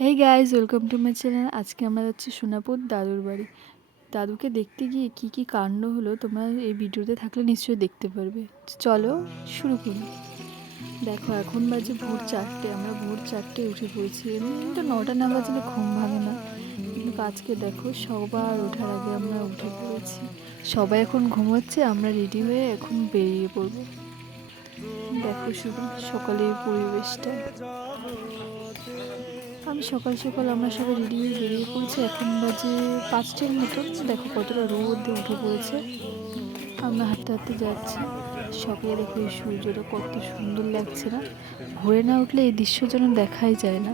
Hey guys, welcome to my channel. আজকে আমরা যাচ্ছি সোনাপুর দাদুর বাড়ি। দাদুকে দেখতে গিয়ে কি কি কাণ্ড হলো তোমরা এই ভিডিওতে থাকলে নিশ্চয়ই দেখতে পারবে। চলো শুরু করি। দেখো, এখন বাজে ভোর 4টে। আমরা ভোর 4টে উঠে পড়েছি। এমনি তো 9টা না বাজলে ঘুম ভাঙে না, কিন্তু আজকে দেখো সবার ওঠার আগে আমরা উঠে পড়েছি। সবাই এখন ঘুমোচ্ছে, আমরা রেডি হয়ে এখন বেরিয়ে পড়বো। দেখো শুধু সকালের পরিবেশটা। আমি সকাল সকাল আমরা সবাই রেডি হয়ে বেরিয়ে পড়েছি। এখন বাজে 5টার মতন। দেখো কতটা রোদ উঠে পড়েছে। আমরা হাঁটতে হাঁটতে যাচ্ছি। সকালে দেখো এই সূর্যটা কত সুন্দর লাগছে না? ভোরে না উঠলে এই দৃশ্য যেন দেখাই যায় না,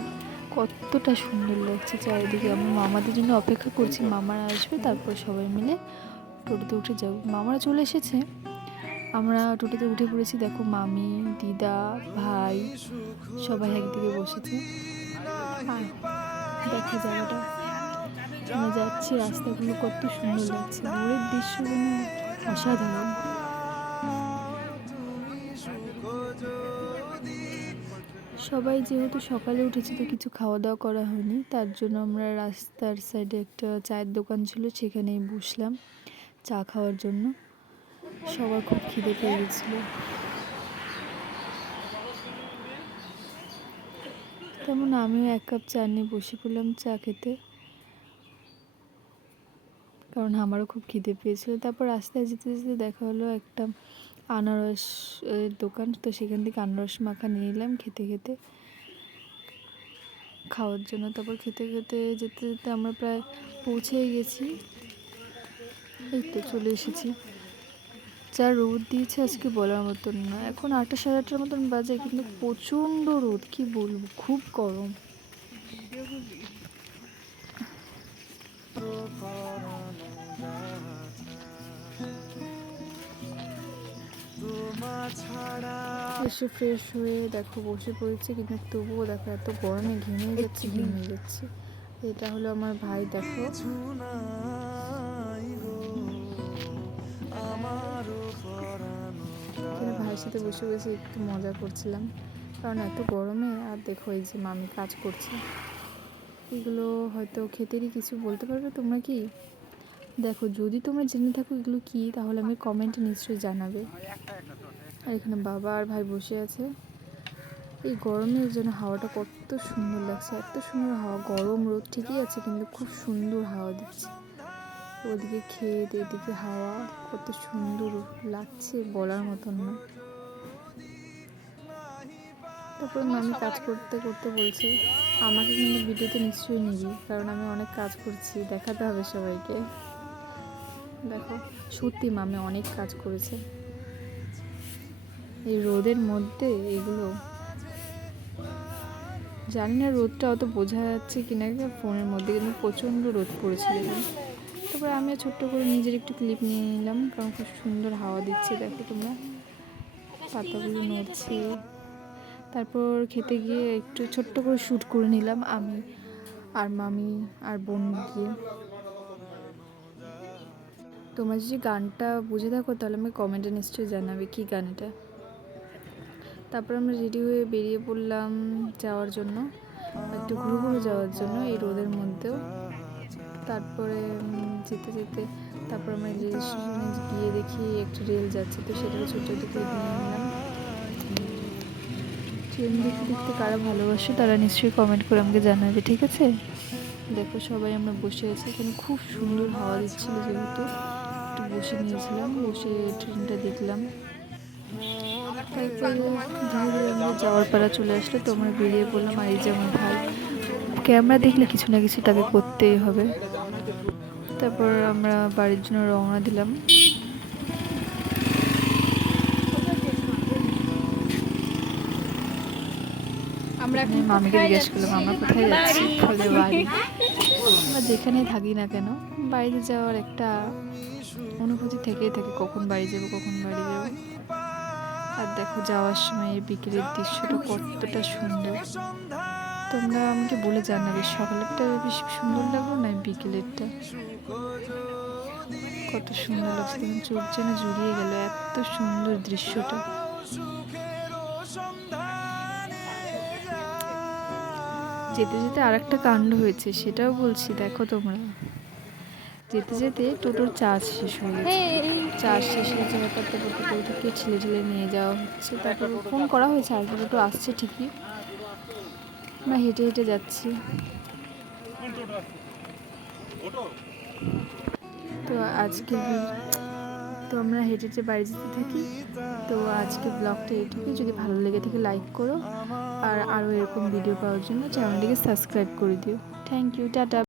কতটা সুন্দর লাগছে চারিদিকে। আমরা মামাদের জন্য অপেক্ষা করছি, মামারা আসবে তারপর সবাই মিলে টোটোতে উঠে যাব। মামারা চলে এসেছে, আমরা টোটোতে উঠে পড়েছি। দেখো মামি, দিদা, ভাই সবাই একদিকে বসেছে। দেখা জায়গাটা আমরা যাচ্ছি, রাস্তাগুলো কত সুন্দর লাগছে, ভোরের দৃশ্য যেন অসাধারণ। সবাই যেহেতু সকালে উঠেছে তো কিছু খাওয়া দাওয়া করা হয়নি, তার জন্য আমরা রাস্তার সাইডে একটা চায়ের দোকান ছিল সেখানেই বসলাম চা খাওয়ার জন্য। সবার খুব খিদে পেয়ে গেছিলো, তেমন আমিও 1 কাপ চা নিয়ে বসে পড়লাম চা খেতে, কারণ আমারও খুব খিদে পেয়েছিল। তারপর রাস্তায় যেতে যেতে দেখা হলো একটা আনারস দোকান, তো সেখান থেকে আনারস মাখা নিয়ে নিলাম খেতে খেতে খাওয়ার জন্য। তারপর খেতে খেতে যেতে যেতে আমরা প্রায় পৌঁছেই গেছি। এই তো চলে এসেছি। যা রোদ দিয়েছে আজকে বলার মতন না। এখন 8টা সাড়ে 8টার মতন বাজে, কিন্তু প্রচণ্ড রোদ, কি বলবো, খুব গরম। এসে ফ্রেশ হয়ে দেখো বসে পড়েছে, কিন্তু তবুও দেখো এত গরমে ঘেমে যাচ্ছি। এটা হলো আমার ভাই। দেখো এখানে ভাইয়ের সাথে বসে বসে একটু মজা করছিলাম, কারণ এত গরমে। আর দেখো এই যে মামি কাজ করছে, এগুলো হয়তো ক্ষেতেরই কিছু, বলতে পারবে তোমরা কি? দেখো যদি তোমরা জেনে থাকো এগুলো কি, তাহলে আমি কমেন্টে নিশ্চয়ই জানাবে। আর এখানে বাবা আর ভাই বসে আছে। এই গরমের জন্য হাওয়াটা কত সুন্দর লাগছে, এত সুন্দর হাওয়া। গরম রোদ ঠিকই আছে, কিন্তু খুব সুন্দর হাওয়া দিচ্ছে। ওদিকে ক্ষেত, এদিকে হাওয়া, কত সুন্দর লাগছে বলার মতন না। তারপর মামি কাজ করতে করতে বলছে আমাকে কিন্তু ভিডিওতে নিশ্চয়ই নিবি, কারণ আমি অনেক কাজ করছি, দেখাতে হবে সবাইকে। দেখো সত্যি মামি অনেক কাজ করেছে এই রোদের মধ্যে। এগুলো জানি না রোদটা অত বোঝা যাচ্ছে কিনা ফোনের মধ্যে, কিন্তু প্রচণ্ড রোদ পড়েছিল। তারপরে আমি ছোট্ট করে নিজের একটু ক্লিপ নিয়ে নিলাম, কারণ খুব সুন্দর হাওয়া দিচ্ছে। দেখো তোমরা, পাতাগুলো নড়ছে। তারপর খেতে গিয়ে একটু ছোট্ট করে শ্যুট করে নিলাম আমি আর মামি আর বোন গিয়ে। তোমরা যদি গানটা বুঝে থাকো তাহলে আমি কমেন্টে নিশ্চয়ই জানাবে কি গান এটা। তারপর আমরা রেডি হয়ে বেরিয়ে পড়লাম যাওয়ার জন্য, একটু ঘুরে যাওয়ার জন্য এই রোদের মধ্যেও। তারপরে যেতে যেতে তারপর আমরা রেল স্টেশনে গিয়ে দেখি একটা রেল যাচ্ছে, তো সেটারও ছোট্ট একটু ক্লিপ নিয়ে নিলাম। ট্রেন দেখতে দেখতে কারা ভালোবাসে তারা নিশ্চয়ই কমেন্ট করে আমাকে জানাবে, ঠিক আছে? দেখো সবাই আমরা বসে আছি, এখানে খুব সুন্দর হাওয়া দিচ্ছিল, যেহেতু একটু বসে নিয়েছিলাম, বসে ট্রেনটা দেখলাম। তারপরে ধীরে ধীরে আমাদের যাওয়ার পালা চলে আসলো, তো আমরা বেরিয়ে পড়লাম। আর এই যে আমার ভাই, ক্যামেরা দেখলে কিছু না কিছু তাকে করতেই হবে। তারপর আমরা বাড়ির জন্য রওনা দিলাম। আমরা মামিকে জিজ্ঞেস করলাম আমরা কোথায় যাচ্ছি, বলে বাড়ি। আমরা যেখানে থাকি না কেন, বাইরে যাওয়ার একটা অনুভূতি থেকেই থাকে, কখন বাড়ি যাবো কখন বাড়ি যাবো। আর দেখো যাওয়ার সময় এই বিকেলের দৃশ্যটা কতটা সুন্দর, তোমরা আমাকে বলে জানাবে সকালেরটা বেশি সুন্দর লাগলো না বিকেলেরটা। কত সুন্দর লাগছে, দেখুন চোখ যেন জুড়িয়ে গেল, এত সুন্দর দৃশ্যটা। যেতে যেতে আর একটা কাণ্ড হয়েছে, সেটাও বলছি, দেখো তোমরা। যেতে যেতে টোটোর চার্জ শেষ হয়ে গেছে। চার্জ শেষ হয়ে যাওয়ার পর তারপর টোটোটাকে ঠেলে ঠেলে নিয়ে যাওয়া হচ্ছে। তারপর ফোন করা হয়েছে, আরেকটা টোটো আসছে ঠিকই। আমরা হেঁটে হেঁটে যাচ্ছি। তো আজকে তো আমরা হেঁটে হেঁটে বাড়ি যেতে থাকি। তো আজকে ব্লগটা এইটুকুই। যদি ভালো লেগে থাকে লাইক করো, আর আরও এরকম ভিডিও পাওয়ার জন্য চ্যানেলটিকে সাবস্ক্রাইব করে দিও। Thank you, tata.